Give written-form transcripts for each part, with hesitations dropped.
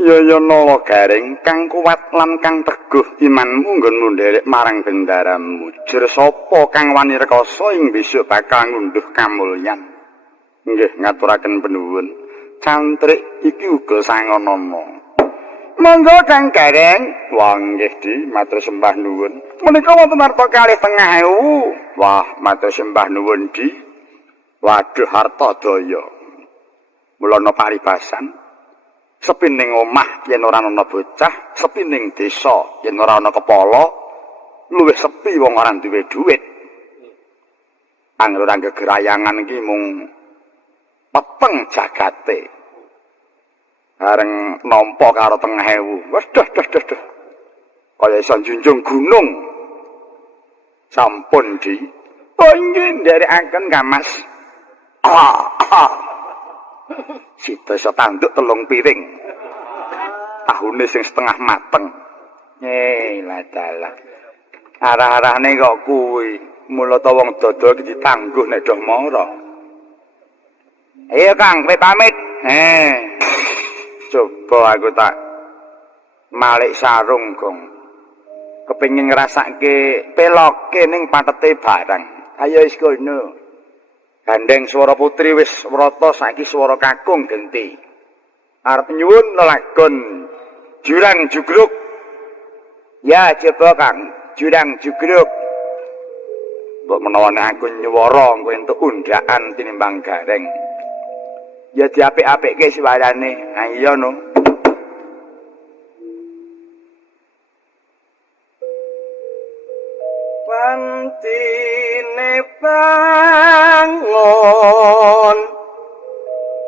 Ya nala garing kang kuat lan kang teguh imanmu nggonmu nderek marang bendaramu. Jer sapa kang wani rekoso ing besok bakal ngunduh kamulyan. Nggih ngaturaken penuwun. Cantrik iki uga sangonana. Monggo Kang Gareng. Wah nggih Di, matur sembah nuwun. Menika wonten harta kalih 10.000. Wah, matur sembah nuwun Di. Waduh harta daya. Mulana paribasan. Sepi ning omah yen ora ana bocah, sepi ning desa yen ora ana kepala, luwih sepi wong ora duwe dhuwit. Anggere gegerayangan iki mung peteng jagate. Bareng nampa karo 10.000. Wes dah. Kaya iso njunjung gunung. Sampun Di. Oh nggih nderekaken Ka Mas. Sida iso tanduk 3 piring. Tahune sing setengah mateng. Lah dalah. Arah-arahne kok kuwi. Mula ta wong dodol ditangguh nek doh mara. Ayo Kang, kowe pamit. Coba aku tak malik sarung, Gong. Kepengin ngrasake peloke ning patete barang. Ayo wis kono. Gandeng swara putri wis wrata saiki swara kakung genti. Arep nyuwun lelagon Jurang Jugruk. Ya coba Kang, Jurang Jugruk. Mbok menawa aku nyuwara engko entuk undakan tinimbang Gareng. Ya diapik-apikke suarane. Ha iya no. Pantine bangun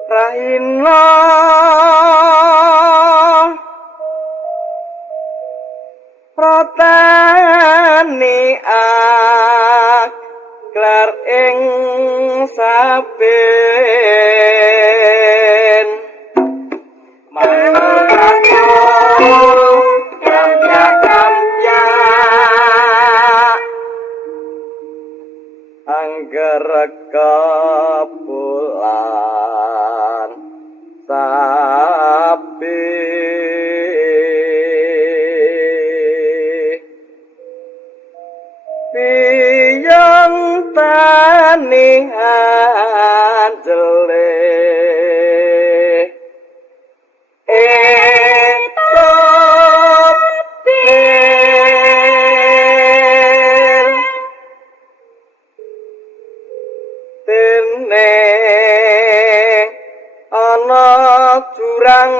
rahina protani aklar ing saben angger kebulan sapi piyang tanihan jeleh jurang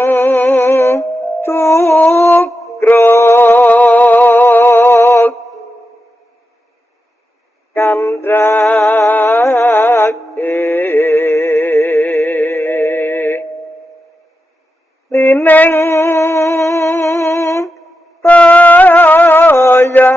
cukruk kandrak lining toya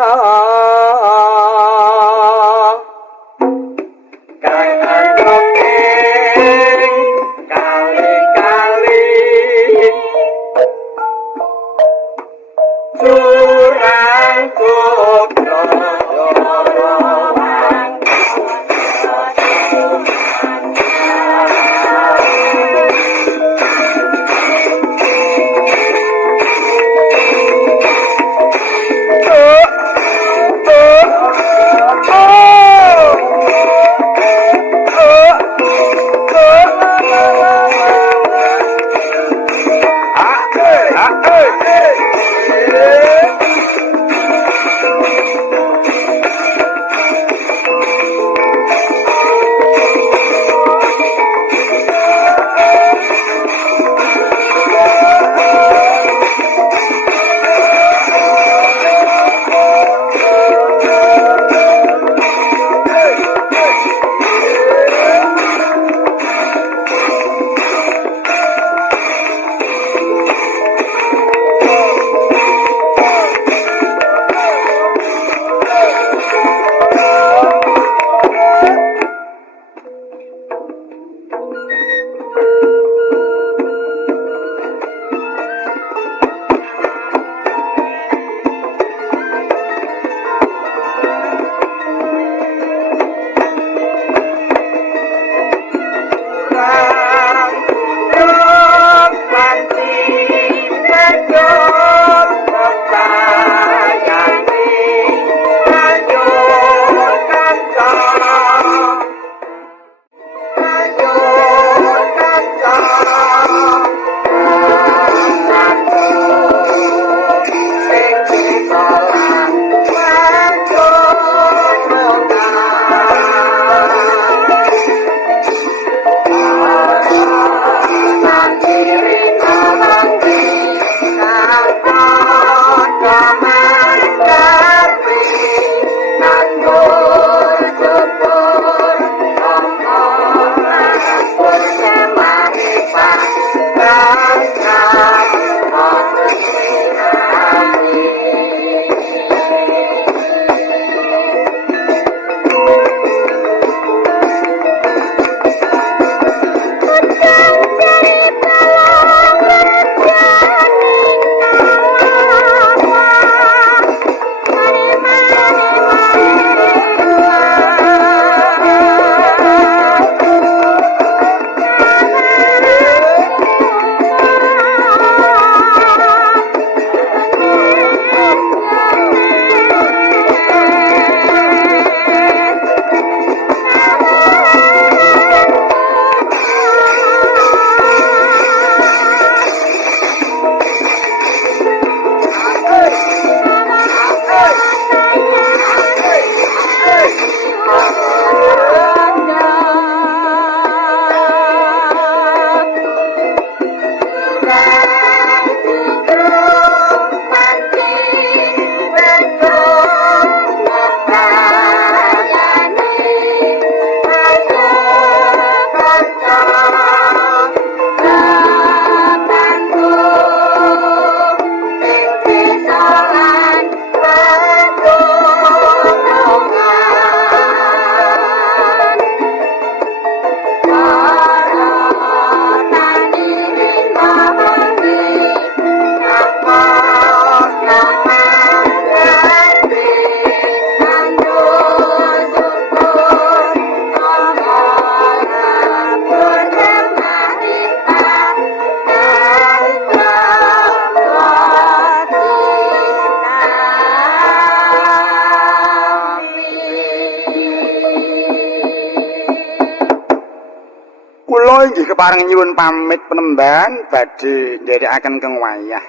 inggih kepareng nyuwun pamit penemban badhe nderekaken keng wayah.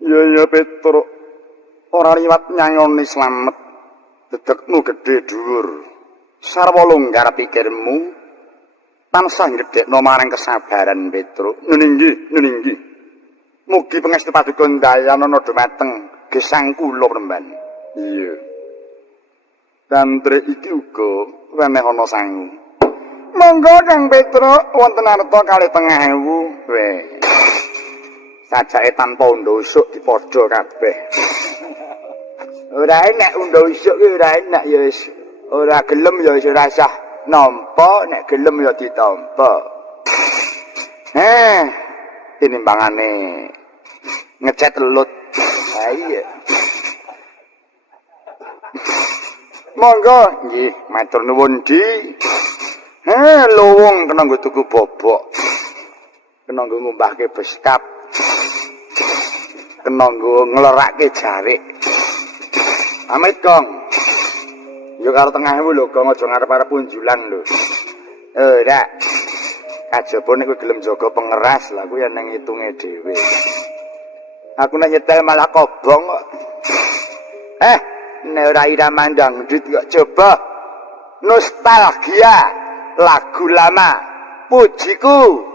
Ya Petruk, ora liwat nyangoni slamet. Dedekmu gedhe dhuwur. Sarwa longgar pikirmu. Tansah gedhekno marang kesabaran Petruk. Nun inggih. Mugi pangestu paduka ndayanana dhumateng gesang kula penemban. Iya. Tantri iki uga weneh ana sangu. Monggo Kang Petruk wonten arta 2.500. Weh. Sajake tanpa undhusuk dipadha kabeh. Ora enak undhusuk ki ora enak ya wis. Ora gelem ya wis ora usah nampa, nek gelem ya ditampa. Tinimbangane ngecet lelut. Ha iya. Monggo nggih, matur nuwun Di. Lowong kena nggo tuku bobok. Kena nggo ngumbahke beskap. Kena nggo nglerakke jarik. Amit Kong. Yo karo 10.000 lho, Kong aja ngarep-arep punjulan lho. Ora. Kajaba nek kowe gelem jaga pengeras lah kuwi nang ngitunge dhewe. Aku nek nyetel malah kobong kok. Nek ora irama dangdut kok coba nostalgia lagu lama pujiku.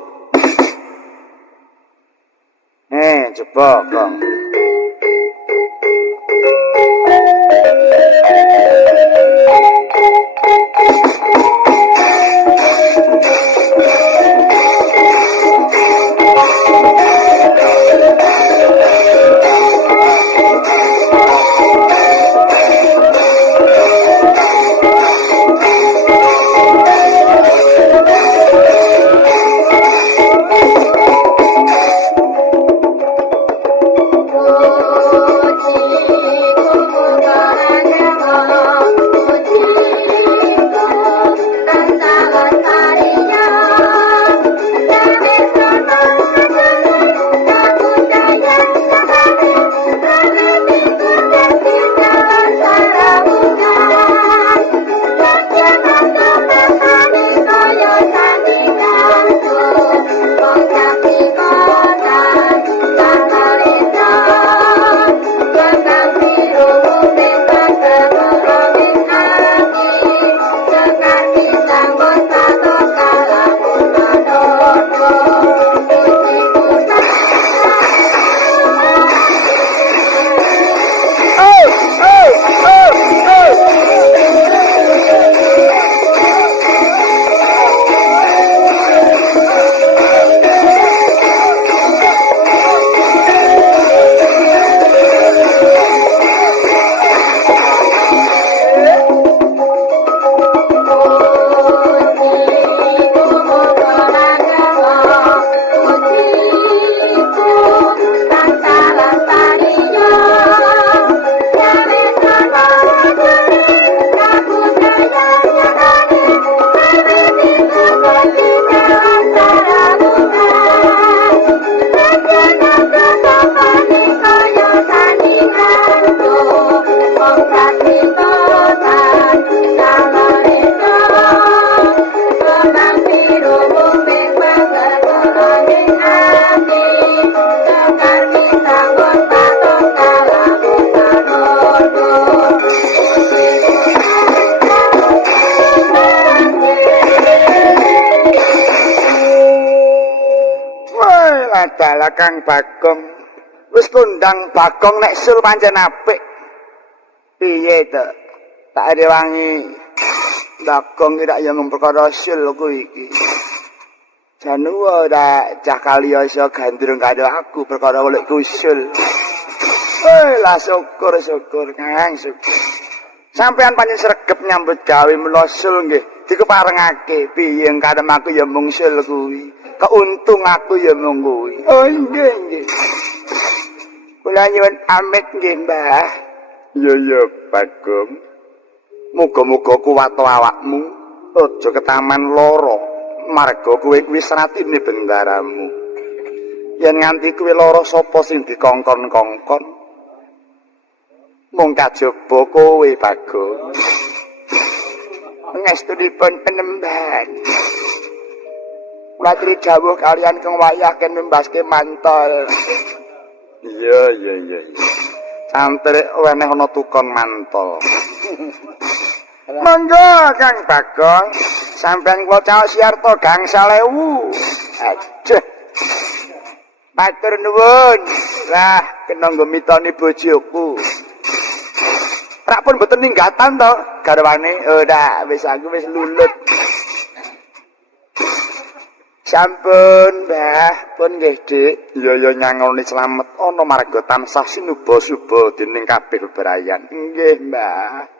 Coba Kong. Dalah Kang Bagong wis kondang Bagong nek sul pancen apik. Piye to? Tak rewangi Bagong ki rak ya mung perkara sul kuwi iki. Jan ora cah kaliya iso gandrung karo aku perkara golek usul. Lah syukur Kang, syukur. Sampeyan pancen sregep nyambut gawe melosul nggih. Dikeparengake piye karep aku ya mung sul kuwi. Keuntung aku ya mung kuwi. Oh nggih. Kula nyuwun pamit nggih, Mbah. Ya Bagong. Muga-muga kuwat awakmu, aja ketaman lara. Marga kowe kuwi sratine bendaramu. Yen nganti kowe lara sapa sing dikongkon-kongkon? Mung kajaba kowe, Bagong. Ngestudipun penemban. Matri dawuh kalian kang wayah ken membaske mantol. Iya. Santri weneh ana tukon mantol. Monggo Kang Bagong, sampeyan kula caos siarta gangsal 1000. Aduh. Matur nuwun. Lah kena nggo mitoni bojoku. Rak pun mboten ninggatan to garwane. Oh dah wis aku wis lulut. Sampun, Mbah, pun nggih, Dik. Ya nyangoni slamet ana marga tansah sinuba-suba dening kabeh bebrayan. Nggih, Mbah.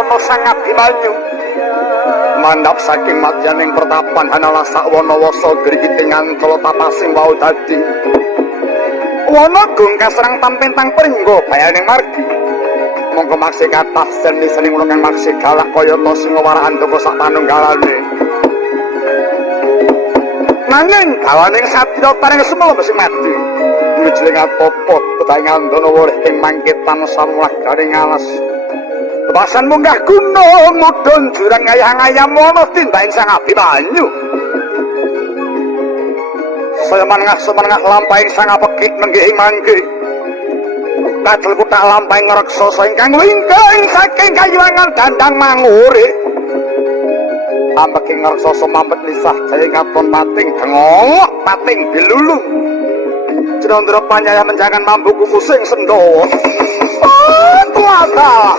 Rasana Sang Abimanyu mandhap saking madyaning pertapan hanala sakwana wasa grigiting antala tapasing wau dadi wana gung kasrang tampentang pringgo bayaning margi mongko maksih kathah seni-seni kula kang maksih galak kayata singawarahan toko sak panunggalane nanging dawaning satya paring semua mesti mati wijling apa-apa petaingan dono woleh ing mangkitan samulah garing alas kebasan munggah gunung mudhun jurang ayang-ayam ana tindaing Sang Abimanyu saya manengah lampahing Sang Apekik nenggih mangke kadel kutak lampahing raksasa ingkang wingking saking kayuwangan dandang mangure ampek raksasa mampet lisah jaya katon pating dengok pating dilulu Jrondra panyaya menjangan mambu kukusing Sendawa tuaka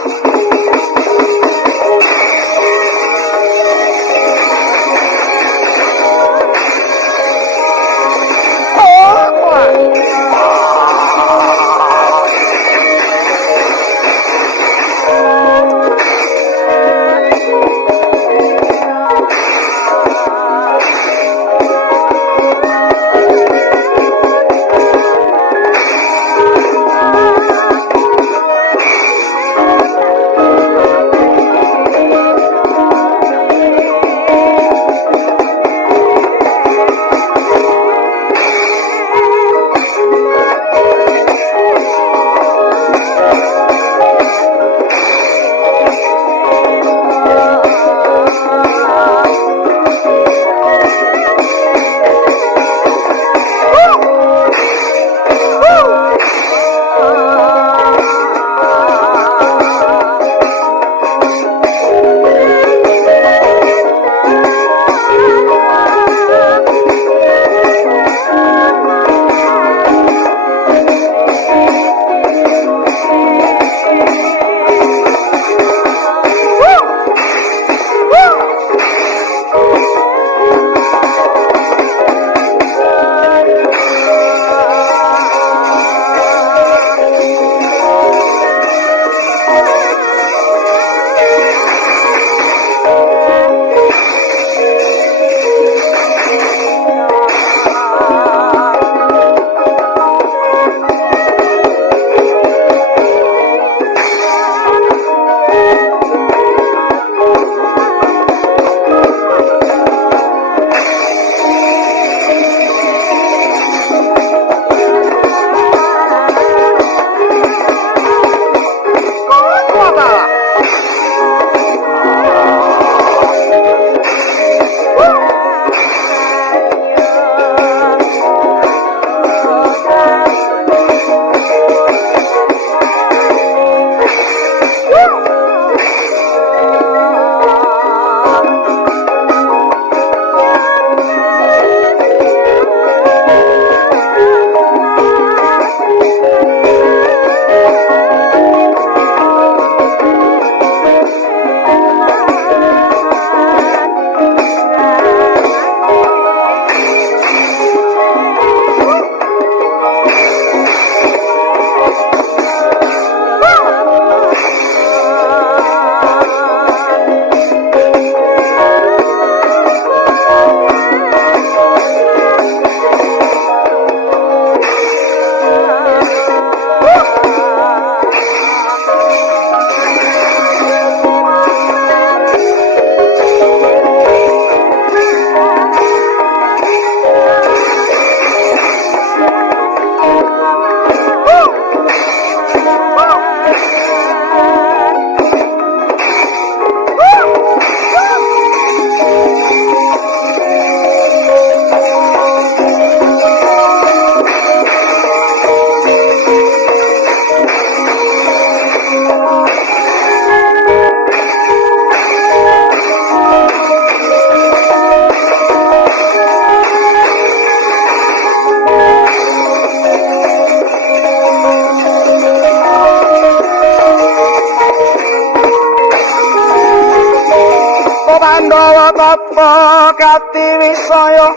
Pandhawa tapa katiwisaya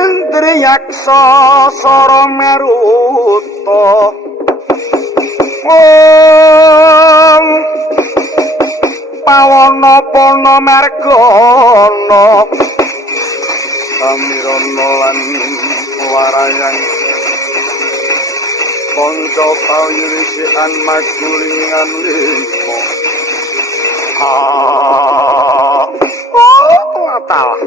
Indriyaksa sara maruta Om Pawana Pono Margana Samirana lan Warayang Panca pawirisikan magulingan limo Talah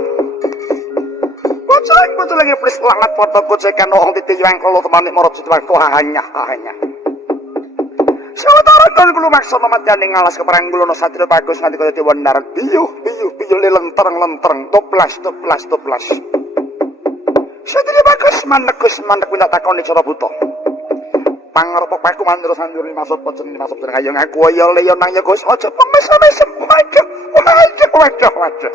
Bocah lagi plis langat foto gocekan wong titiyang kala temane marot sitwaku hanya Sawetara kon kulo maksa mamadyaning ngalas kepranggulono satria bagus nganti kaya dewa darat biyuh lentereng toplas Satria bagus mandek minta takoni cara buta pangarep aku mandira sandur masuk pocen masuk ayo ngaku ya leyo nang ya Gus aja mesem waduh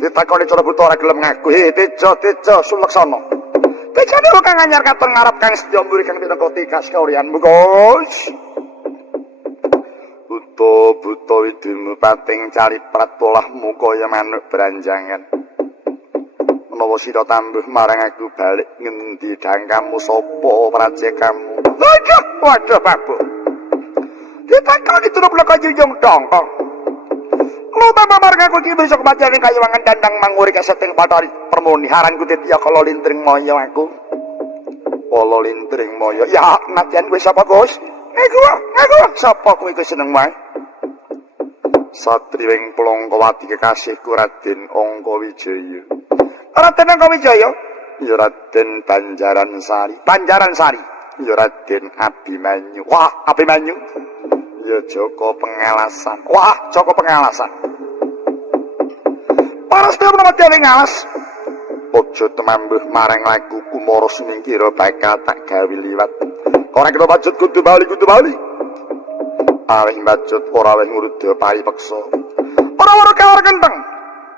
ditakoni cara buta ora gelem ngaku tejo suleksana tejane kang anyar katon ngarep kang sedya mburi kang pinangka tikas kaurianmu Gus buta widimu pating cari pratolahmu kaya manuk beranjangan menawa sira tambuh marang aku balik ngendi dangkamu sapa prajekamu waduh babu ditakoni turun bloko junjung dongkong lu tambah marang aku iki bisa kebadyane kayawangan dandang manguri kaseting patari permuni haranku ditya kala lintring moyo aku kala lintring moyo ya nadyan kowe sapa Gus aku sapa kowe iku seneng wae Satriwing Plongkowati kekasihku Raden Angkawijaya Raden Angkawijaya ya Raden Banjaran Sari ya Raden Abimanyu wah Abimanyu ya Joko Pengalasan wah Joko Pengalasan para sedaya menawi ngalas aja temambuh marang lagu Kumara Sumingkira bakal tak gawe liwat ora kena pajut kudu bali aweh mbajut ora weh ngurudha paripeksa ora ora kawar kenteng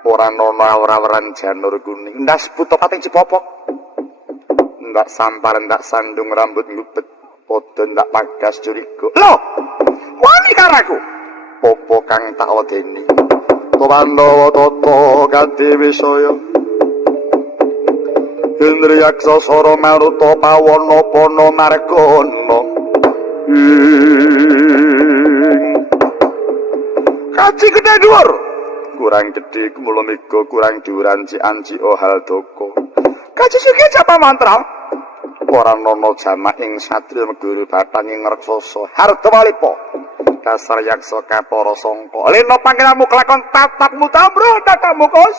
ora nono ora-oran janur kuning ndas buta pating cipopok ndak sampar ndak sandung rambut ngupet padha ndak pagas curiga lho wani karaku apa kang tak wedeni to Pandhawa tata Kadewisaya Indriyaksa Sara Maruta Pawana Pana Margana Kaji gedhe dhuwur kurang gedhe kula mega kurang dhuwuran cianci ohal doko kaji sugih japa mantra ora nono jamak ing satriya meguru batang ing raksasa Hardawalipa dasar yaksa kapara sangka lena panggenanmu kelakon tatapmu tambro tatamu Gus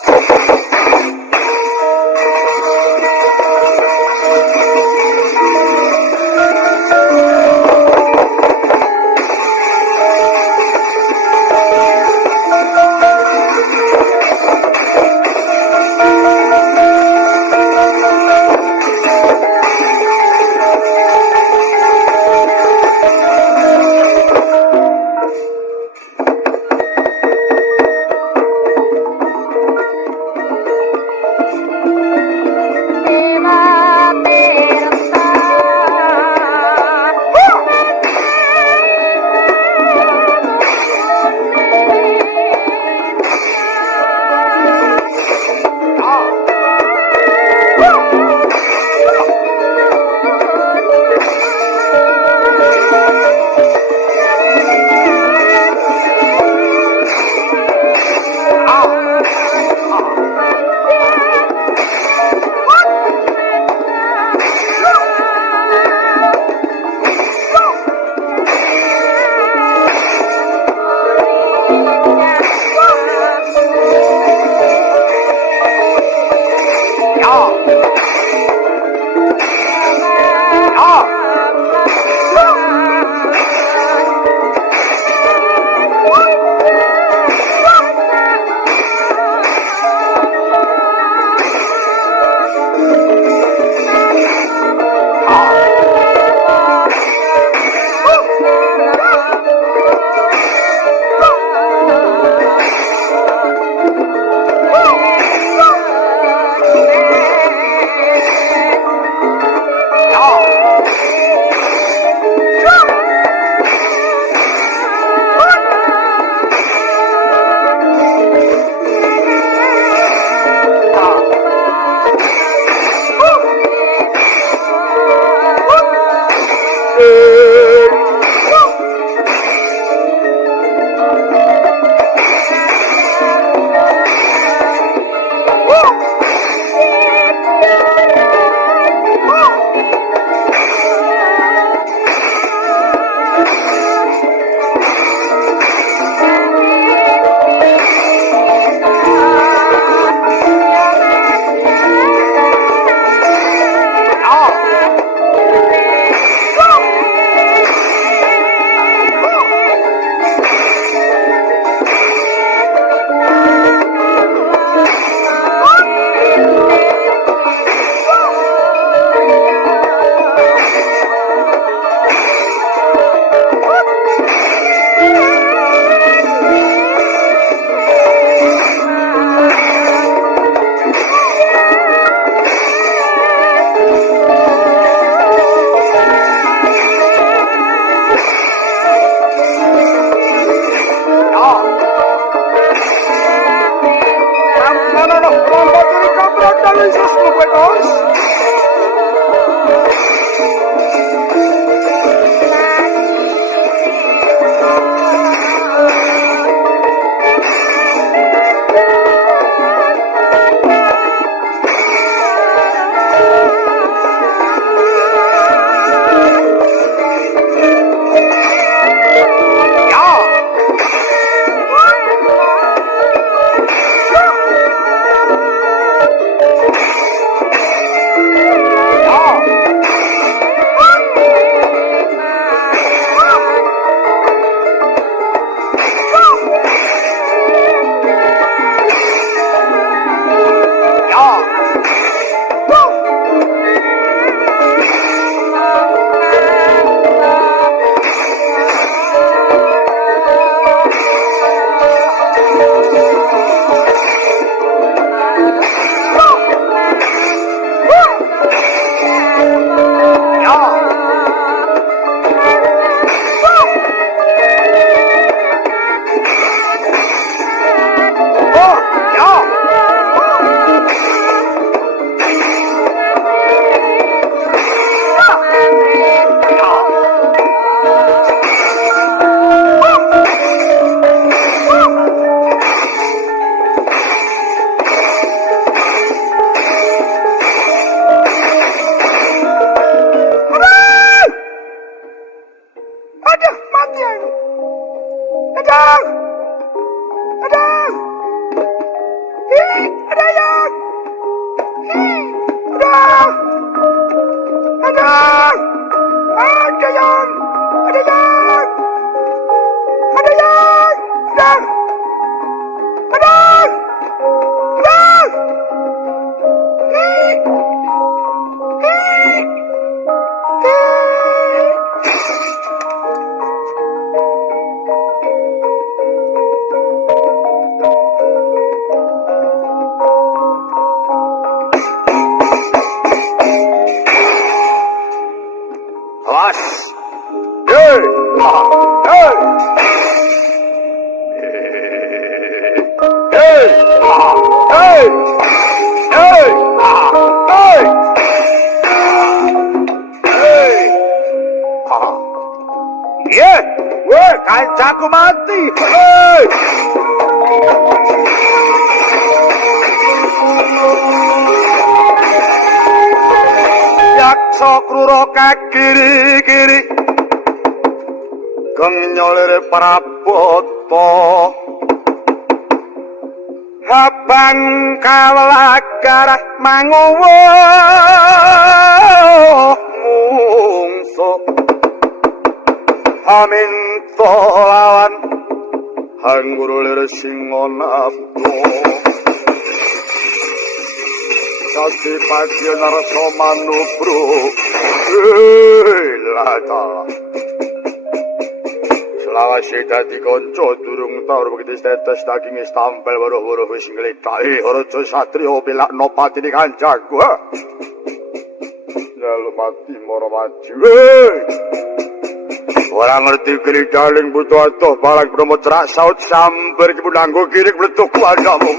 Adam! Adam! Ada yang! Adam! Adam! Ada yang! Ada yang! Ada yang! Adam! Adam! Adam! Awas! Hei! Hei! Hei! Hei! Hei! Hei! Hei! Iya! Weh, kancaku mati! Hei! Yaksa krura kagiri-giri kang nyolir prabata habang kawelagarah mangowo mungso aminta lawan hanggulir singonabdo Sati pagi narasa manubro lata selawase dadi kanca durung taur begitu tetes daging tampil weruh-weruh wis nglethaki raja satriya pilakno patine kancaku lalu mati mara mati ora ngerti kiri daling butuh atuh balang promo cerak saut sambar ki nganggo kirik mletuk wadamu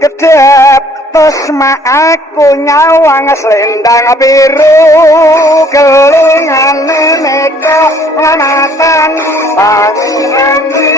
kedap tosma aku nyawang selendang biru kelingane meka lanatan panganti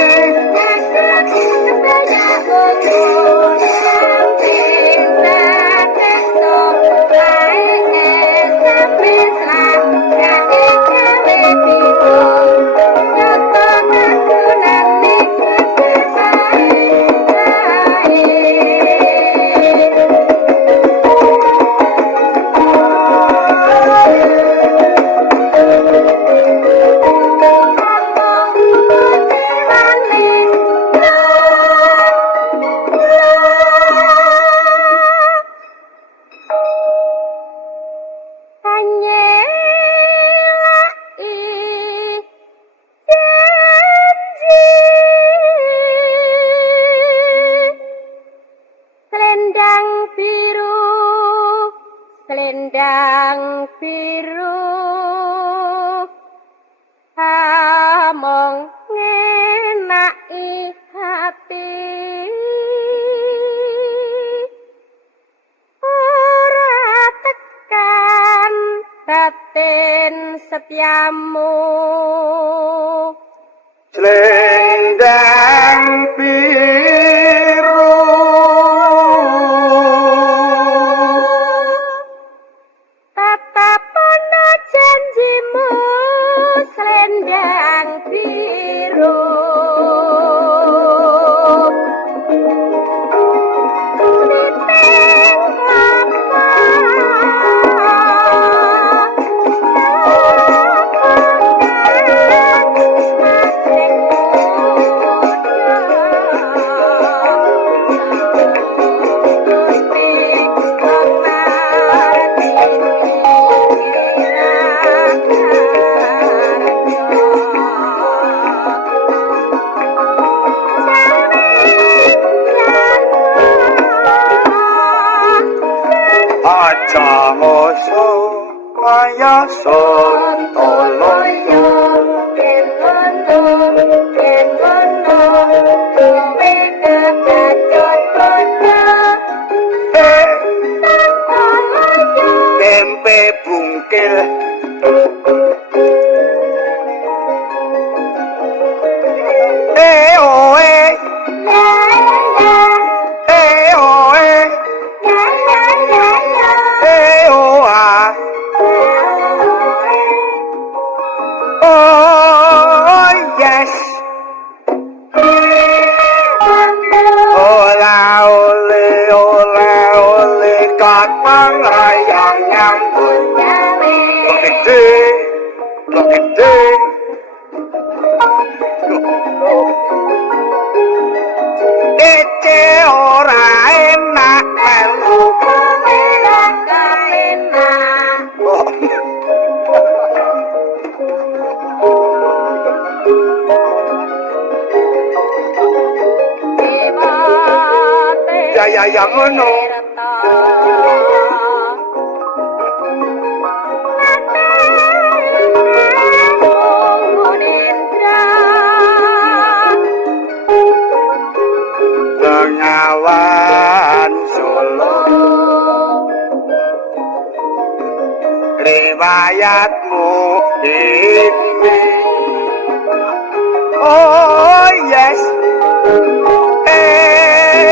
Selendang biru among ngenaki hati ora tekan batin setiamu selendang biru janjimu selendang biru Jangoso kaya sontoloyo kengono kowe kacot kono tempe bungkil ya ngono Bengawan Solo riwayatmu ini oh yes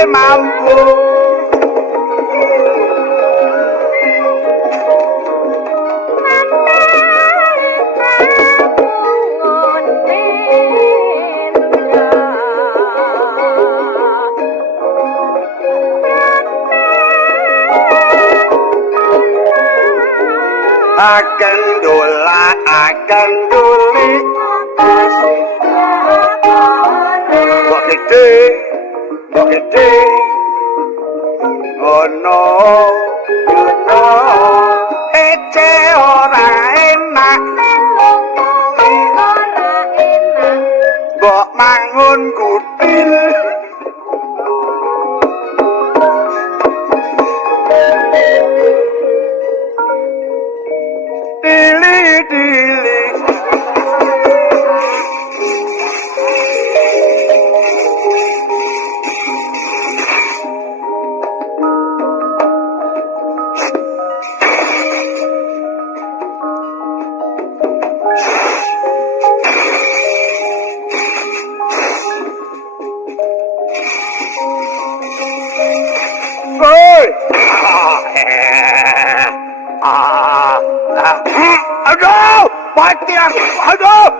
mampu akan duli kok gede oh no ece ora enak mbok mangun kutil Aduh, mati aku. Aduh.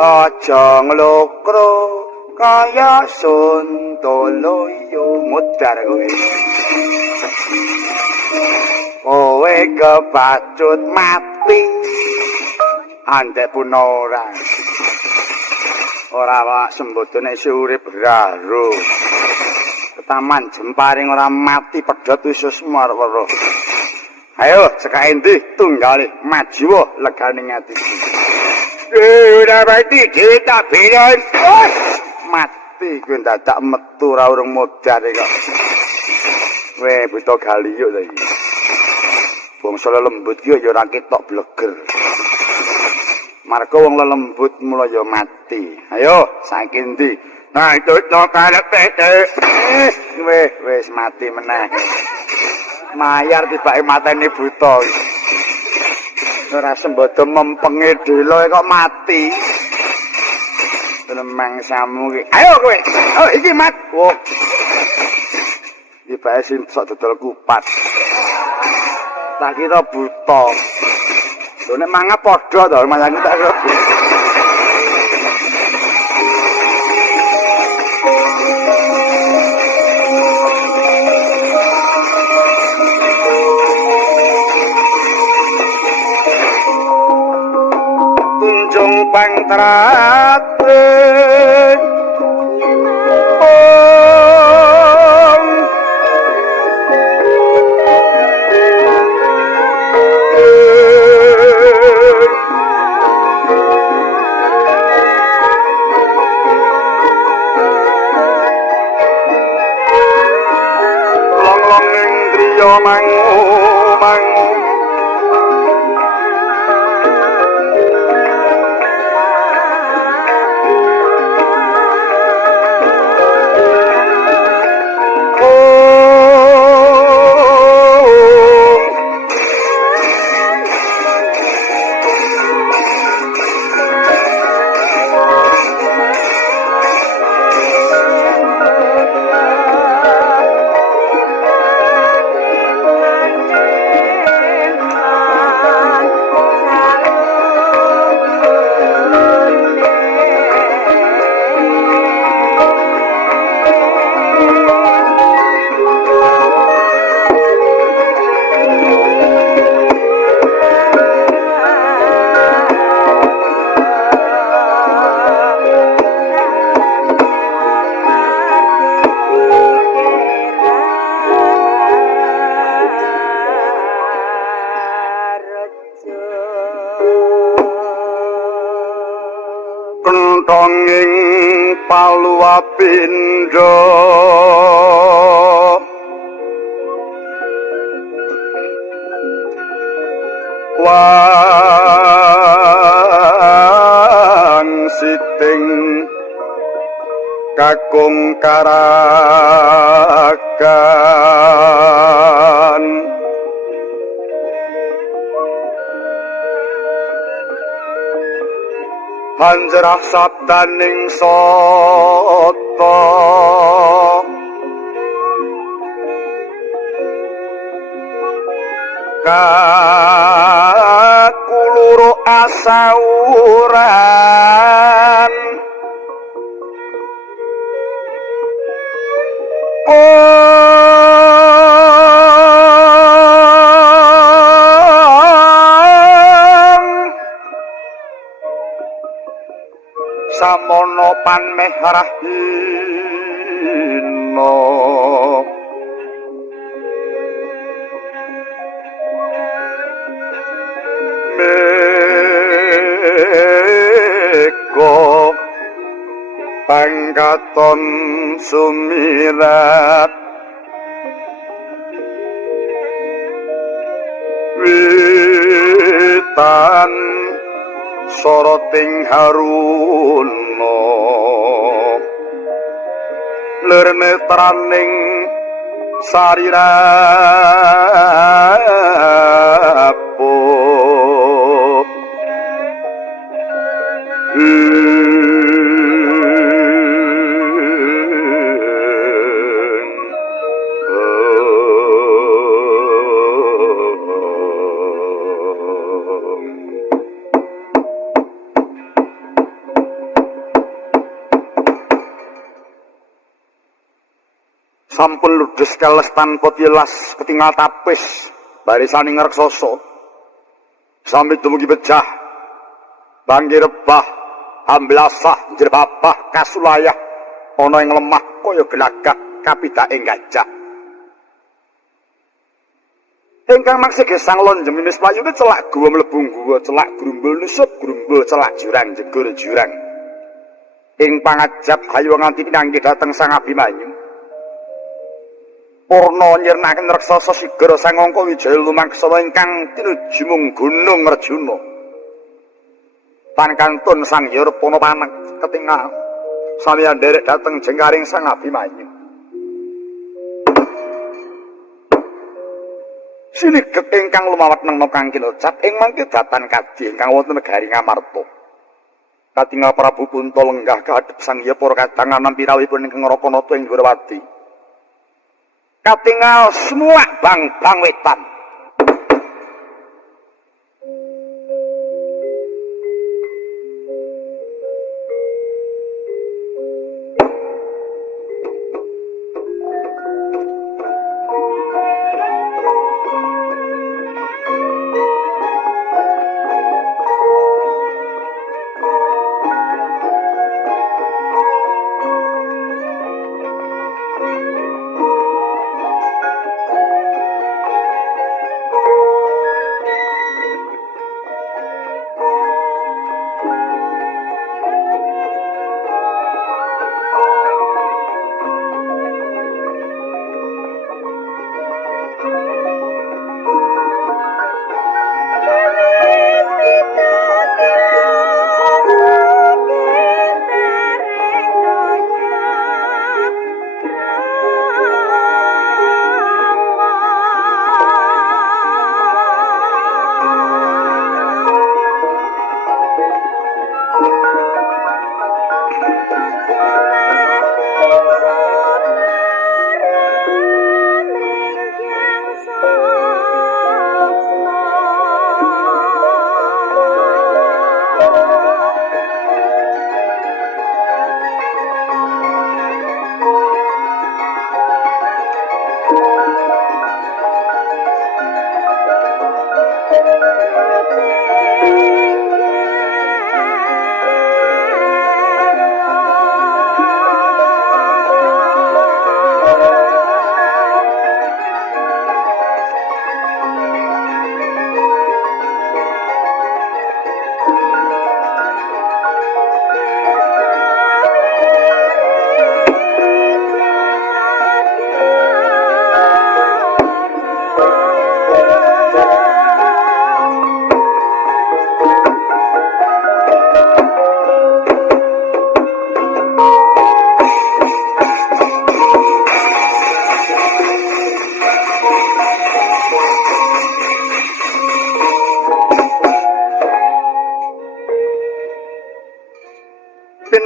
Aja nglokro kaya Suntoloyo mudar kowe. Kowe kebacut mati. Andek pun ora wae sembodone isih urip raro. Ketaman jemparing ora mati pedhot usus marwara. Ayo cekak endi tunggale maju leganing atiku. Ora mati kita biyen. Mati kowe dadak metu ora urung modar kok. Weh buta galiyuk ta iki. Bangsa lembut ki ya ora ketok bleger. Marga wong lelembut mula ya mati. Ayo saiki ndi? Nah itu karepe. Wis mati meneh. Mayar tibake mateni buta. Ora sembodo mempenge dela kok mati. Mangsamu ki. Ayo kowe. Oh iki mat. Wah. Tibake sing sok dodol kupat. Tak kira buta. Lho nek mangga padha to, mangan tak kira. Tunjung pangtraten. Mangu Kentonging paluapindo wang siting kakung karakan Panjerah sabdaning sata kakuluru asauran samono panmeh rahino meko pangkaton sumirat witan soroting haruna lernetraning sarirapo sampun ludes keles tanpa tilas ketinggal tapis barisaning raksasa sami dumugi pecah banggi rebah amblasah jerbabah kasulayah ana ing lemah kaya gelagak kapidake gajah ingkang maksih gesang lonjem mimis playune celak guwa mlebu guwa celak grumbul nusuk grumbul celak jurang jegur jurang ing pangajab hayu nganti pinanggih dhateng Sang Abimanyu purna nyirnaken raksasa sigara Sang Angka Wijaya lumaksa ingkang tinuju mung Gunung Arjuna pankantun Sang Yarpana panek ketingal sami nderek dhateng jengkaring Sang Abimanyu siligek ingkang lumawat nengno kang kilocap ing mangke datan kadhi ingkang wonten negari Ngamarta katingal Prabu Punta lenggah kahadhep Sang Hyang para kadang nampi rawuhipun ingkang Rakanata ing Dwarawati katingal semua bang wetan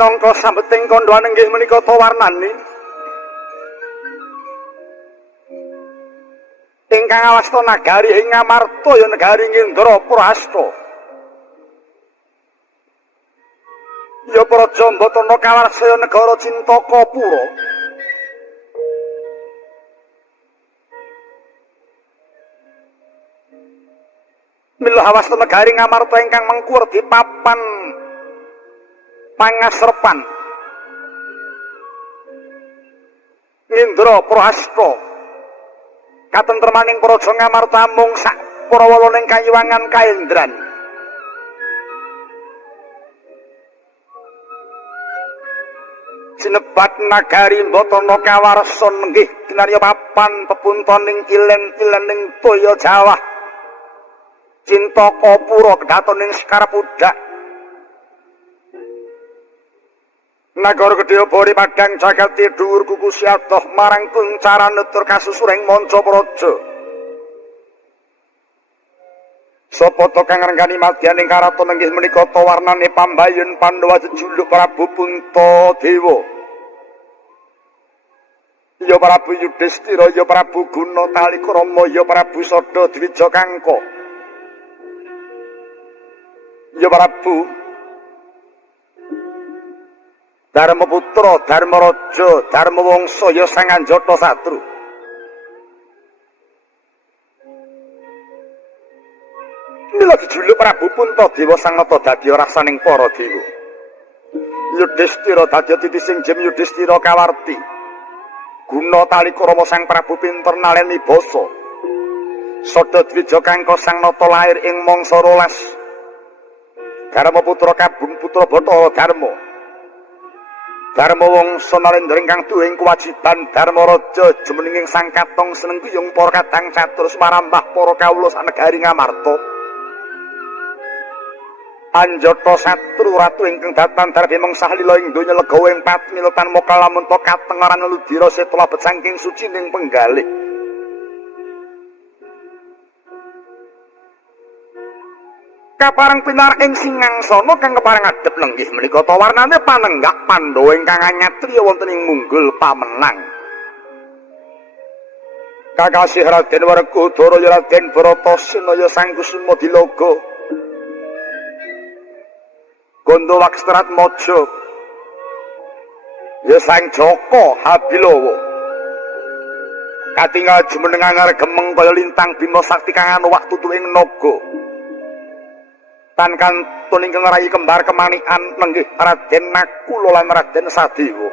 pinangka sambeting kandhane inggih menika tawarnani ingkang awasta nagari ing Ngamarta ya negari Ngendra Prahasta ya praja Mbatana kawarsaya negara Cintakapura milah awasta negari Ngamarta ingkang mengkur di papan pangasrepan Ngendra Prahasta katentremaning praja Ngamarta mung sak prawalaning kayuwangan kaendran sinebat nagari Mbatana kawarsa nggih kinarya papan pepuntoning ilen-ilening toya Jawa Cintakapura kedatoning Sekar Pudak Nagara Gedhe Bari Padang Jagati dhuwur kuku siadoh marang kuncara nutur kasusuring manca praja. Sapa to kang ngrengkani madyaning karaton inggih menika tawarnane pambayun Pandhawa jejuluk Prabu Puntadewa. Ya Prabu Yudhistira, ya Prabu Guna Talikrama, ya Prabu Sada Dwija Kangka. Ya Prabu Darmaputra, Darmaraja, Darmawangsa ya sang Anjata Satru. Mila dijuluk Prabu Puntadewa sang nata dadi rasaning para dewa. Yudhistira dadi titi sing jem Yudhistira kawarti. Guna tali krama sang Prabu pinter naleni basa. Sada dwija kangka sang nata lair ing mangsa 12. Darmaputra kabung putra Bathara Darma. Darmawangsa nalendra ingkang duwing kewajiban Darmaraja jumenenging sang katong seneng kuyung para kadang catur marambah para kawula sanegari Ngamarta. Anjata Satru ratu ingkang datan darbi mengsah lila ing donya legawa ing patmilutan mokal lamun to katengaran ludira setula bet saking sucining penggalih. Kaparang pinar ing singangsana kang keparang adhep lenggih menika ta warnane panenggak Pandhawa ingkang anyatriya wonten ing munggul pamenang. Kakasih Raden Werkudara ya Raden Bratasena ya sang Kusuma Dilaga. Gondo Wakstrat Maja ya sang Jaka Habilawa. Katingal jumeneng angar gemeng kaya lintang Bima Sakti kang anu waktu tuwing naga. Tan kantun ingkang rayi kembar kemanikan lenggih Raden Nakula lan Raden Sadewa.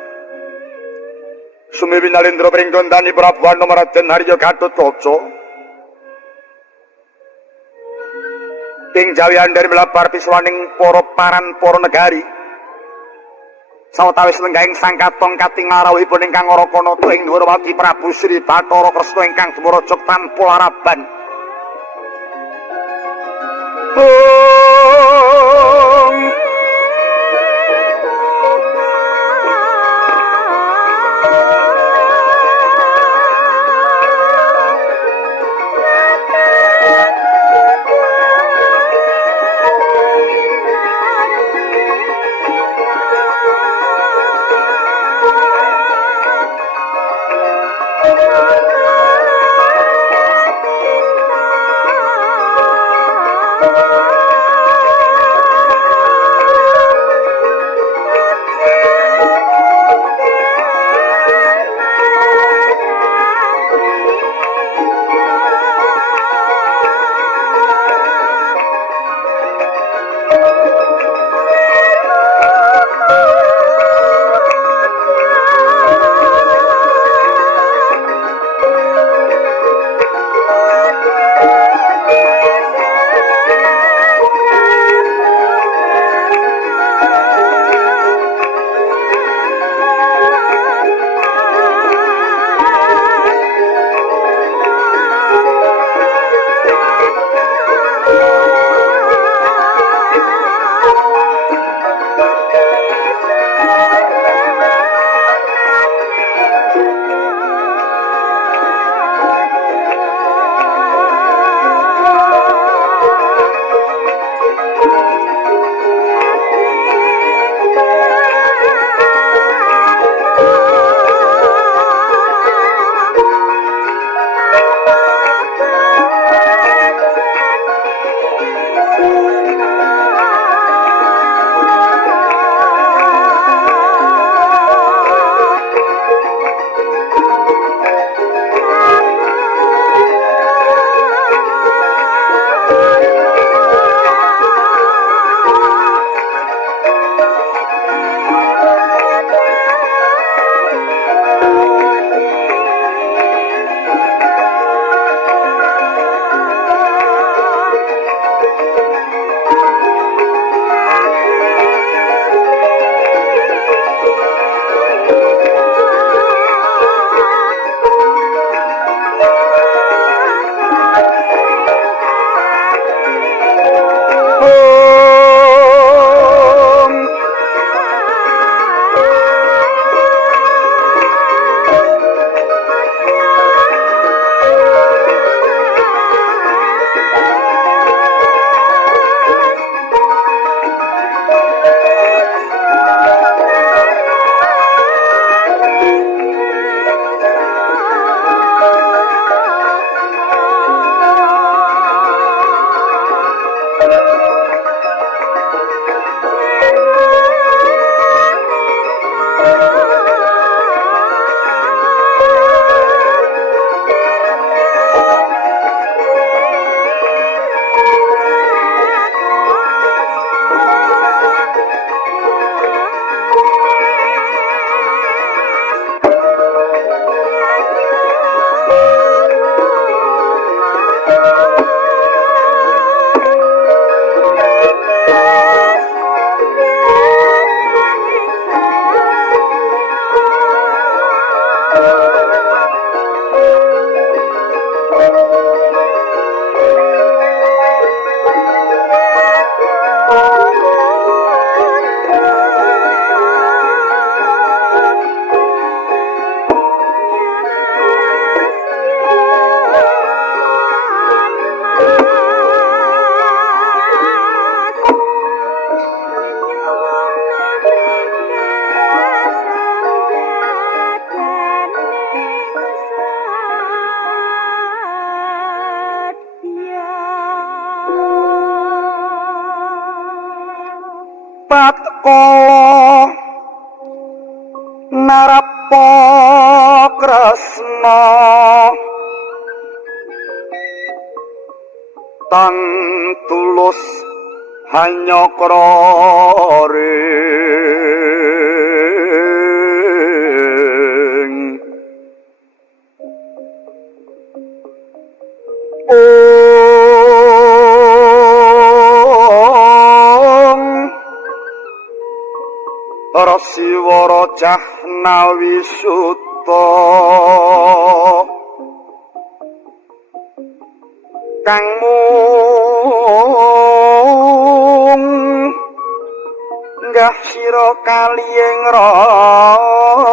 Sumiwi nalendra pringgondani Prabu Anama Raden Harya Gatotkaca. Ing jawian dari melabar piswaning para paran para negari. Sawetawis lenggahing sang katong katingal rawuhipun ingkang Ngarakanata ing dhuwur wati Prabu Sri Bathara Kresna ingkang dumaraja tanpa laraban. Oh tatkala narapa kresna tan tulus hanya kroring Rasiwara Jahnawi Suta kang mung nggah sira kaliyeng rata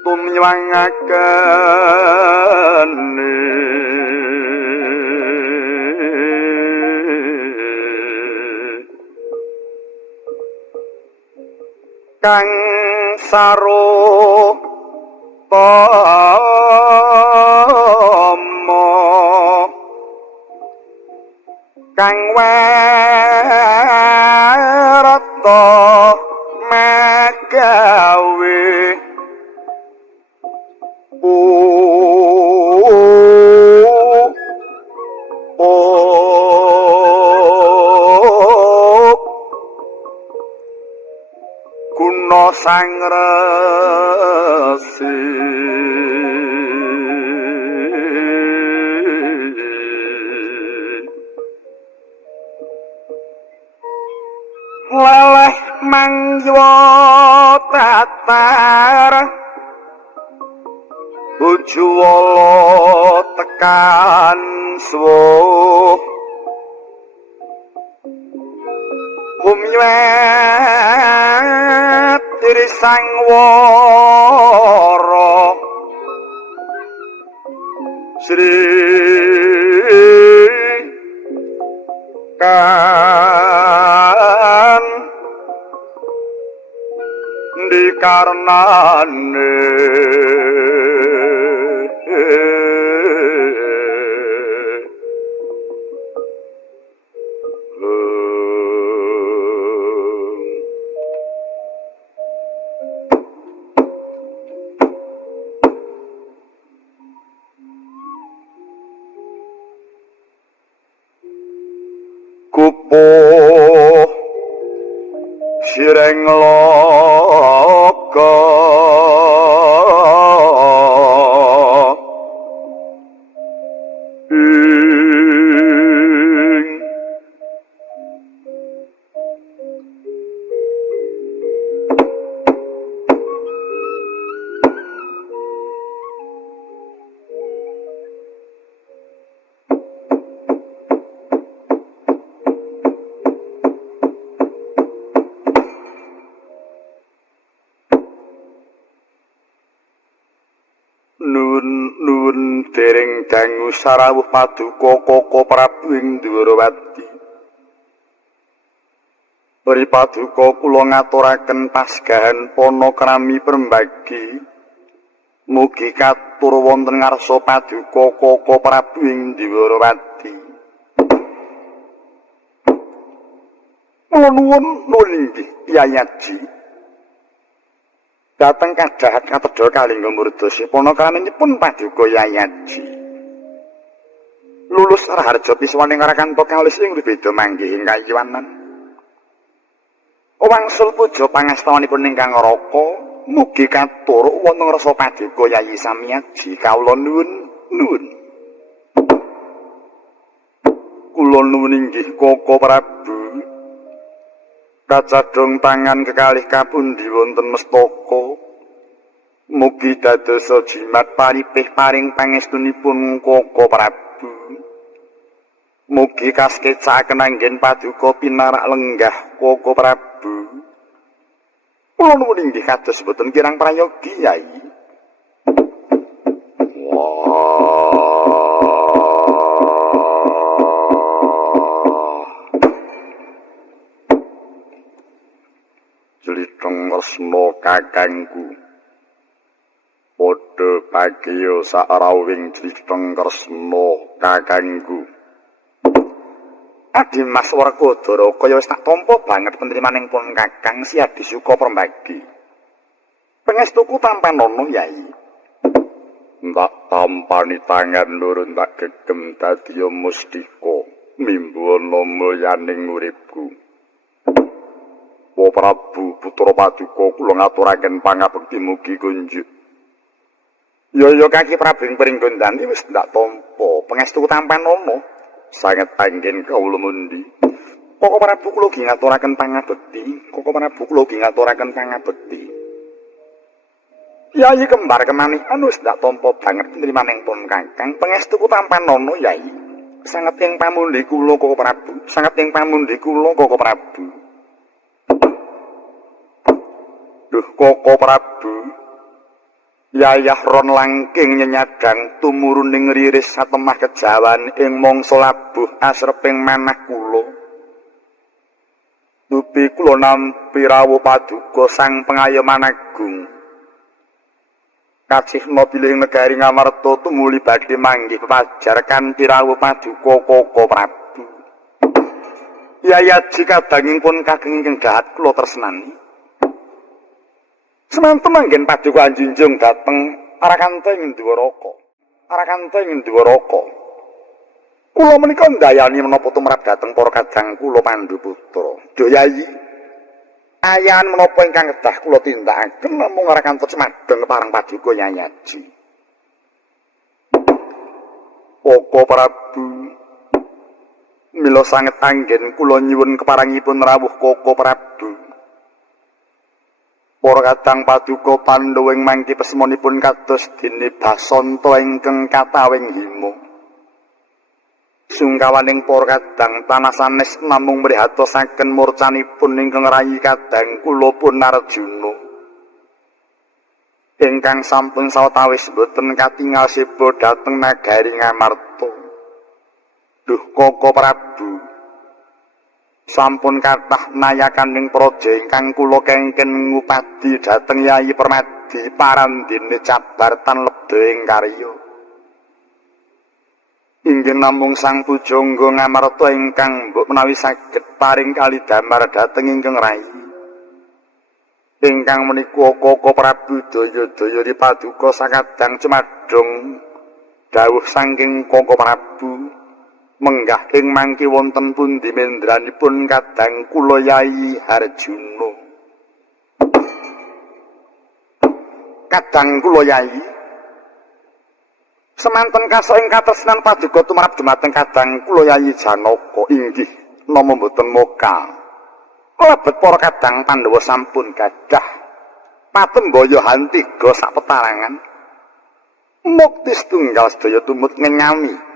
tumnyuwangaken kang sarupa kang werta magawe guna sang resi leleh mangwa tatar ujuwala tekan suwuh humyat diri sang wara Sri kan dikarnane kupuh sireng loka Nuwun dereng dangu sarawuh paduka Koko Prabu ing Dwarawati. Pri paduka kula ngaturaken pasgahan panakrami perembagi. Mugi katur wonten ngarsa paduka Koko Prabu ing Dwarawati. Nuwun inggih Yayaji. Dateng kadahat katedha kalingga murdosi panakraminipun paduka Yayaji. Lulus raharja piswaning rakanto kalis ing beda manggih ing kayuwanan. Wangsul puja pangastawanipun ingkang raka mugi katur wonten rasa paduka Yayi Samiyaji kawula nuwun. Kula nuwun inggih Koko Prabu. Kacadhong tangan kekalih kapundi wonten mestaka. Mugi dadosa jimat paripih paring pangestunipun Koko Prabu. Mugi kaskecakaken anggen paduka pinarak lenggah Koko Prabu. Kula nuwun inggih kados boten kirang prayogi Yai. kakangku. Padha bagya sakrawing Triteng Kresna kakangku. Adi Mas Werkodara kaya wis tak tampa banget penerimaning pun Kakang Siadi Suka Permbagi. Pangestuku tampanono Yai. Mbak tampani tangan loro ndak gegem dadi mustika mimbu ana mulyaning uripku. Wa Prabu Putra Paduka kula ngaturaken pangabekti mugi kunjuk. Ya Kaki Prabu ing Pringgondani wis ndak tampa pangestuku tampanono. Sangat anggen kawula mundi. Koko Prabu kula ugi ngaturaken pangabekti. Koko Prabu kula ugi ngaturaken pangabekti. Yai kembar kemanikan wis ndak tampa banget penerimaning pun Kakang. Pangestuku tampanono Yai. Sanget ing pamundi kula Koko Prabu. Sanget ing pamundi kula Koko Prabu. Duh Koko Prabu. Yayah ron langking nyenyadang tumuruning riris satemah kejawan ing mangsa labuh asreping manah kula. Dupi kula nampi rawuh paduka Sang Pengayoman Agung. Kacihna bilih negari Ngamarta tumuli badhe manggih pepajar kanthi rawuh paduka Koko Prabu. Yayaji kadangipun kageng ingkang dahat kula tresnani. Semanten manggen paduka Anjunjung dhateng Arakanta ing Dwaraka. Arakanta ing Dwaraka. Kula menika ndayani menapa tumrap dhateng para kadang kula Panduputra. Duh Yai. Ayan menapa ingkang kedah kula tindakaken namung Arakanta cemadeng parang paduka Yayaji. Koko Prabu. Mila sanget anggen kula nyuwun keparangipun rawuh Koko Prabu. Para kadang paduka Pandhawa ing mangke pesmonipun kados dene Basanta ingkang katawing hima. Sungkawaning para kadang tanah sanes namung mrihatosaken murcanipun ingkang rayi kadang kula pun Arjuna. Ingkang sampun sawetawis boten katingal seba dhateng nagari Ngamarta. Duh Koko Prabu. Sampun kathah nayakaning praja ingkang kula kengken ngupadi dhateng Yai Permadi parandene cabartan lebda ing karya. Inggih namung Sang Pujangga Ngamarta ingkang mbok menawi saged paring kalidamar dhateng ingkang rayi. Ingkang menika Koko Prabu Daya-daya dipaduka sakadang cemadong dawuh saking Koko Prabu. Menggah ing mangke wonten pundi mendranipun kadang kula Yai Harjuna. Kadang kula Yai semanten kasa ing katresnan paduka tumrap dumateng kadang kula Yai Janaka inggih nama mboten moka. Kalebet para kadang Pandhawa sampun gadah patembaya hantiga sak petarangan. Mukti setunggal sedaya tumut ngenyami.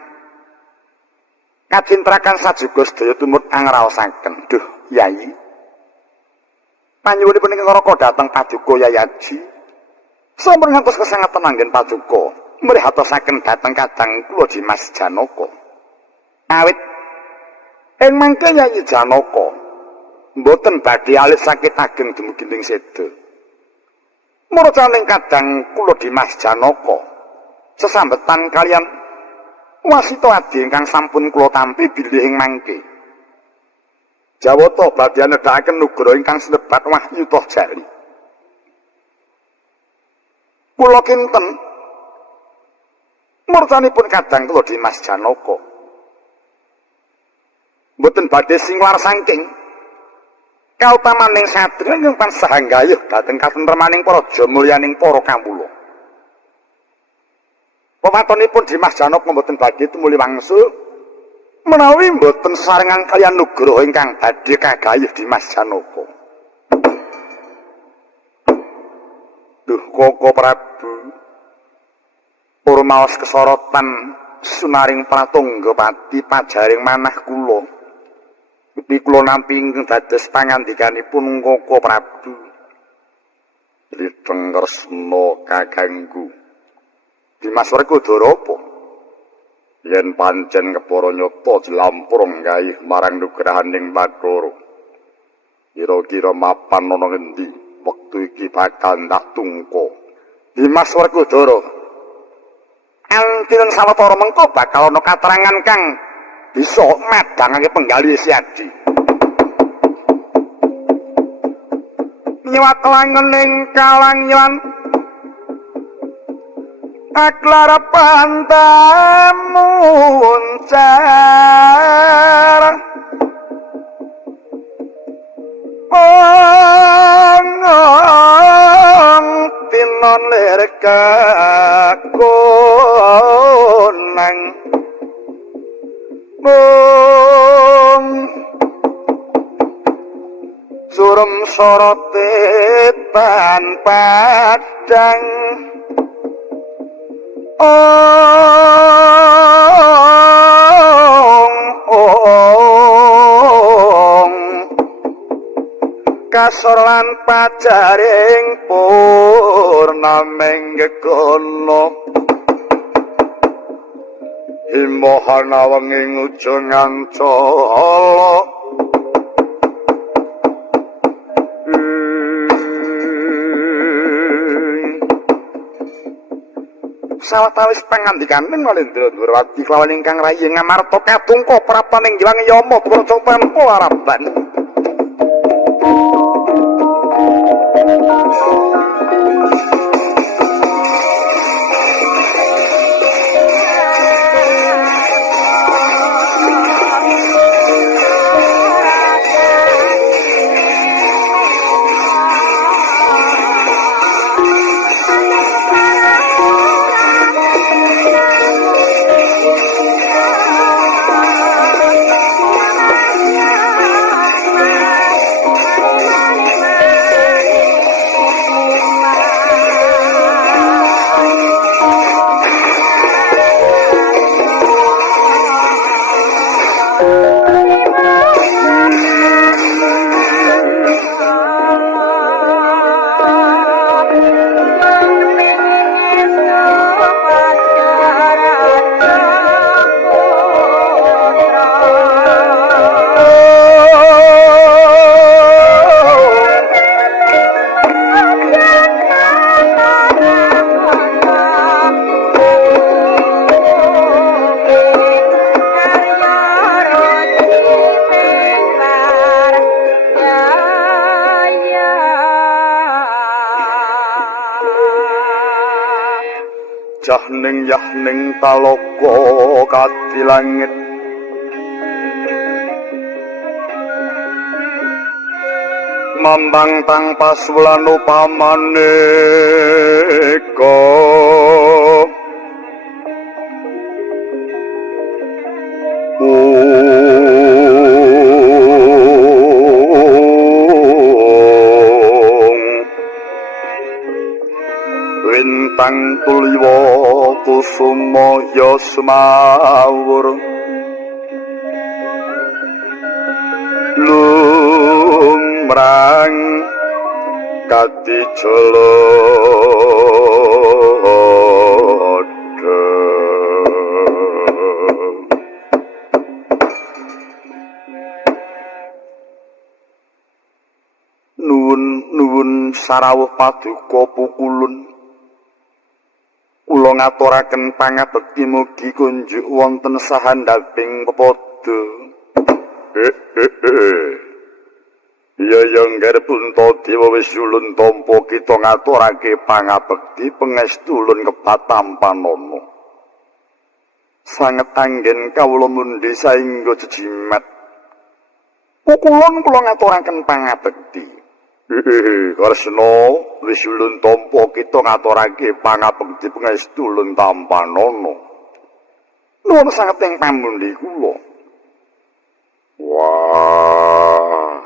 Kacintrakan sajuga sedaya tumut angraosaken. Duh Yai. Panyuwunipun ingkang raka dhateng paduka Yayaji. Sampun ngantos kesengeten anggen paduka mrihatosaken dhateng kadang kula Dimas Janaka. Awit ing mangke Yai Janaka mboten badhe alis sakit ageng dumugi ing seda. Murcaning kadang kula Dimas Janaka sesambetan kalian wasita adi ingkang sampun kula tampi bilih ing mangke. Jawata badhe nedhakaken nugra ingkang sinebat wahyu toh jali. Kula kinten murcanipun kadang kula Dimas Janaka. Mboten badhe singlar saking kautamaning satria ingkang tansah anggayuh dhateng katentremaning praja mulyaning para kawula. Pematonipun Dimas Janaka mboten badhe tumuli wangsul menawi mboten sarengan kaliyan nugraha ingkang badhe kagayuh Dimas Janaka. Duh Koko Prabu. Purmaos kesorotan sunaring pratangga pati pajaring manah kula. Upi kula nampi ingkang dados pangandikanipun Koko Prabu. Triteng Kresna kakangku. Dimas Werkodara apa? Yen pancen kepara nyata dilampur nggayuh marang nugrahaning Bathara. Kira-kira mapan ana ngendi wektu iki bakal ndak tungko. Dimas Werkudara. Antiren sawetara mengko bakal ana katerangan kang bisa madhangake penggali Siadi. Nyewat langening kalangyan aklar pantamuncar tinon lirik kakonang surum sorote tanpa padang kasor lan pajaring purnaming gegono himbohana wenging ujung ancala sawetawis pangandikaning Walendra Durwati kelawan ingkang rayi ngamarta katungka prapaning Hyang Yama praja tempo araban. Jahning yahning talaka kati langit mambang tang pasulan upamaneka Wintang tuliwa kusuma yasmawur lumrang kati celada nuwun sarawuh paduka pukulun kula ngaturaken pangabekti mugi kunjuk wonten sahandhaping pepada. Ya Yanggar Puntadewa wis ulun tampa kita ngaturake pangabekti pangestu ulun kepatampanana. Sanget anggen kawula mundi saengga jejimat. Pukulun kula ngaturaken pangabekti. Karsana wis ulun tampa kita ngaturake pangabekti pangestu ulun tampanana. Nuwun sanget ing pamundi kula. Wah.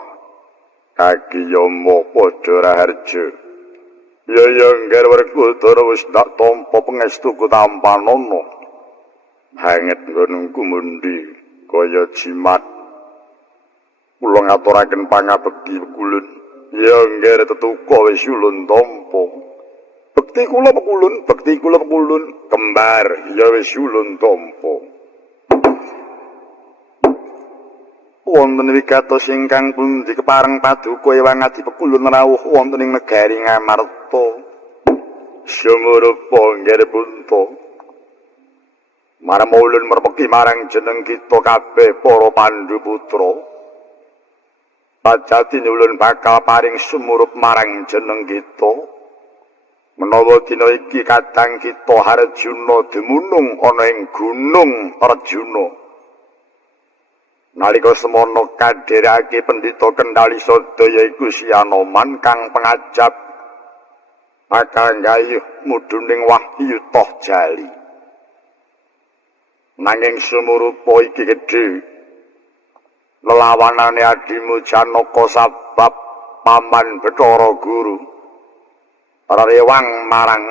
Kaki Yama padha raharja. Ya Yanggar Werkudara wis ndak tampa pangestu tampanana. Hanget nggonku mundi kaya jimat. Kula ngaturaken pangabekti kulun. Ya Yanggar tetuka wis ulun tampa. Bekti kula pekulun, kembar ya wis ulun tampa. wonten wigatos ingkang pundi kepareng paduka ewang adi pekulun rawuh wonten ing negari Ngamarta. Sumurupa nggih punta. Marang ulun merpeki marang jeneng kita kabeh para Pandhu putra. Pajatine ulun bakal paring sumurup marang jeneng kita. Menawa dina iki kadang kita Harjuna dumunung ana ing Gunung Arjuna. Nalika semono kadherake Pendhita Kendali Sadaya iku Si Anoman kang pengajap bakal nggayuh mudhuning wahyu toh jali. Nanging sumurupa iki gedhe. Lelawanane adimu Janaka sabab paman Bathara Guru. Rarewang marang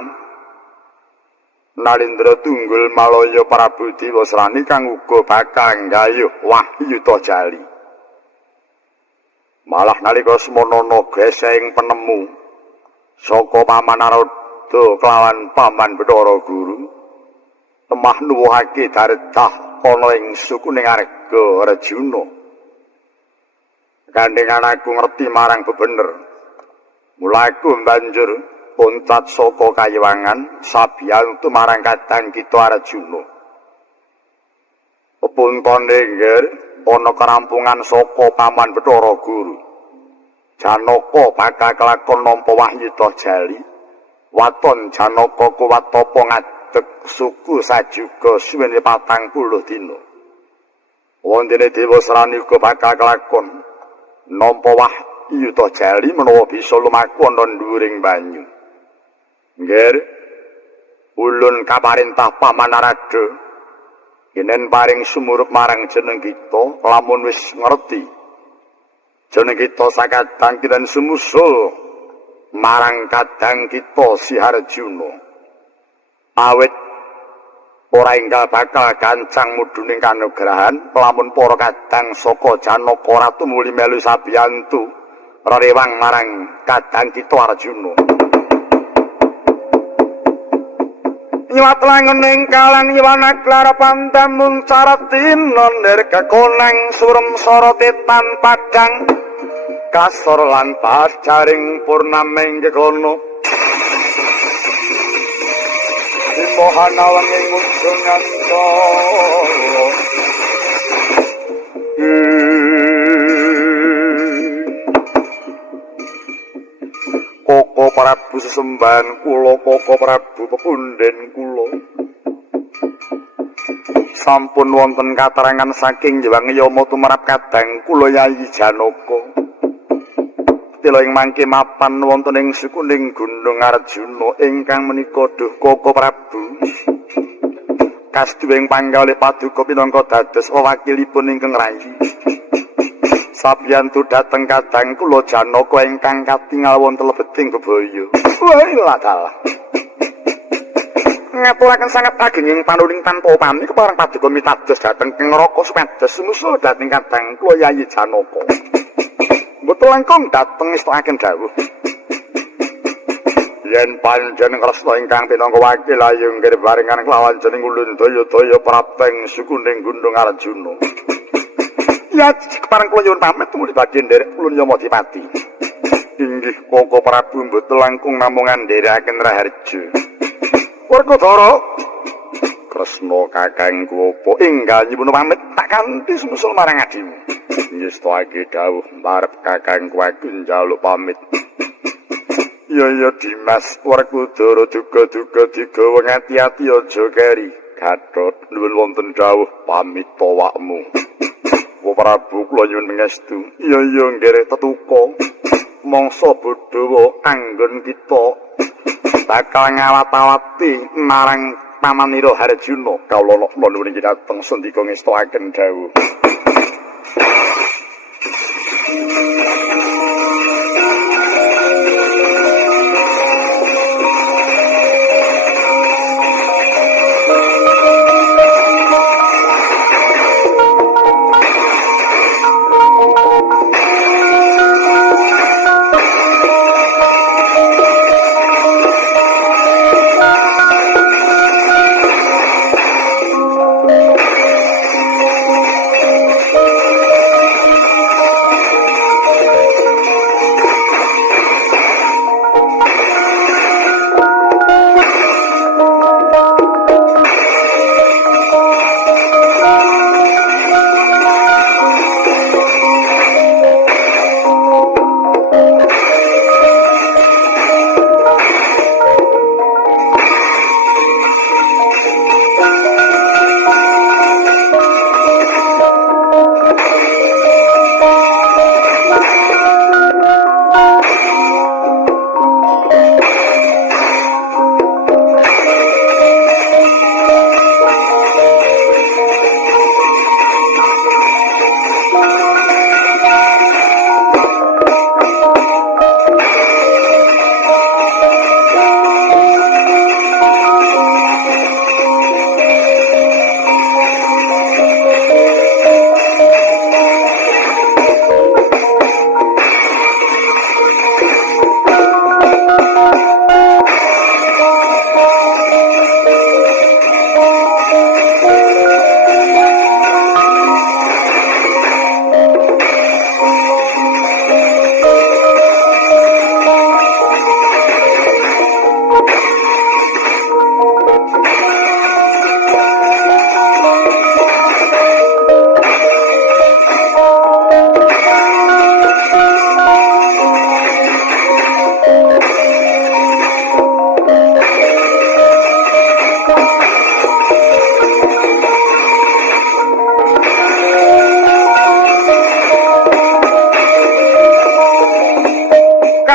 Nalindra Tunggul Malaya Prabu Diwasrani kang uga bakal nggayuh wahyu toh jali. Malah nalika semono geseng penemu saka paman Narada kelawan paman Bathara Guru temah nuwuhake daretah ana ing sukuning Arga Arjuna. Gandeng anakku ngerti marang bebener. Mulaku banjur poncat saka kayiwangan sabiyantu marang kadang kita Arjuna. Pepuntane nggih ana kerampungan saka paman Bathara Guru. Janaka bakal kelakon nampa wahyu toh jali. Waton Janaka kuwat tapa ngadeg suku sajuga suwene 40 dina. Wondene Diwasrani uga bakal kelakon nampa wahyu toh jali menawa bisa lumaku ana nduring banyu. Nggih, ulun kaparintah paman Narada kenen paring sumurup marang jeneng kita lamun wis ngerti jeneng kita sakadang kiran sumusul marang kadang kita Si Harjuna. Awit ora enggal bakal gancang mudhuning kanugrahan lamun para kadang saka Janaka Ratu muli melu sabiyantu rerewang marang kadang kita Arjuna. Nyuwat langen ing kalang nyiwana klara pandamun caratin nonder kekoneng surem sorote tanpa padang kasor lan jaring purnameng kekono Mohana wangi ngujungan tolo Koko Prabu sesembahan kula, Koko Prabu pepunden kula. Sampun wonten katerangan saking Hyang Yama tumrap kadang kula Yayi Janaka. Tila ing mangke mapan wonten ing sukuning Gunung Arjuna ingkang menika duh Koko Prabu. Kastuwing panggalih paduka pinangka dados wewakilipun ingkang rayi. Sabiyantu dateng kadang kula Janaka ingkang katingal wonten lebeting bebaya. Wah dalah. Ngaturaken sanget agenging panuring tanpa upami kepareng paduka mitados dhateng ing neraka supados sumusul dhateng kadang kula Yayi Janaka. Mboten langkung dhateng istakaken dawuh. Yen panjenengan kresna ingkang pinangka wakil ayu nggih barengan kelawan jeneng ulun daya-daya prapeng sukuning Gunung Arjuna. Ya kepareng kula nyuwun pamit tumuli badhe nderek ulun Yamadipati. Inggih Koko Prabu mboten langkung namung ngandhiraken Raharja. Werkudara Kresna kakangku apa enggal nyuwun pamit tak kanthi sumusul marang adimu. Ngestake dawuh marep kakangku aku njaluk pamit. Ya Dimas Werkudara duga-duga digawa ngati-ati aja keri. Gathot nuwun wonten dawuh pamit tawakmu. Prabu kula nyuwun pangestu. Iya nggih tetuka. Mangsa Badawa anggon kita bakal ngawat-awati marang pamanira Harjuna. Kawula nuwun iki dateng sendika ngestakaken dawuh.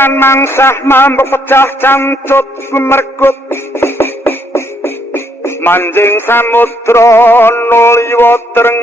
lan mangsah mampu pecah cancut merkut manjing samudra nuliwa treng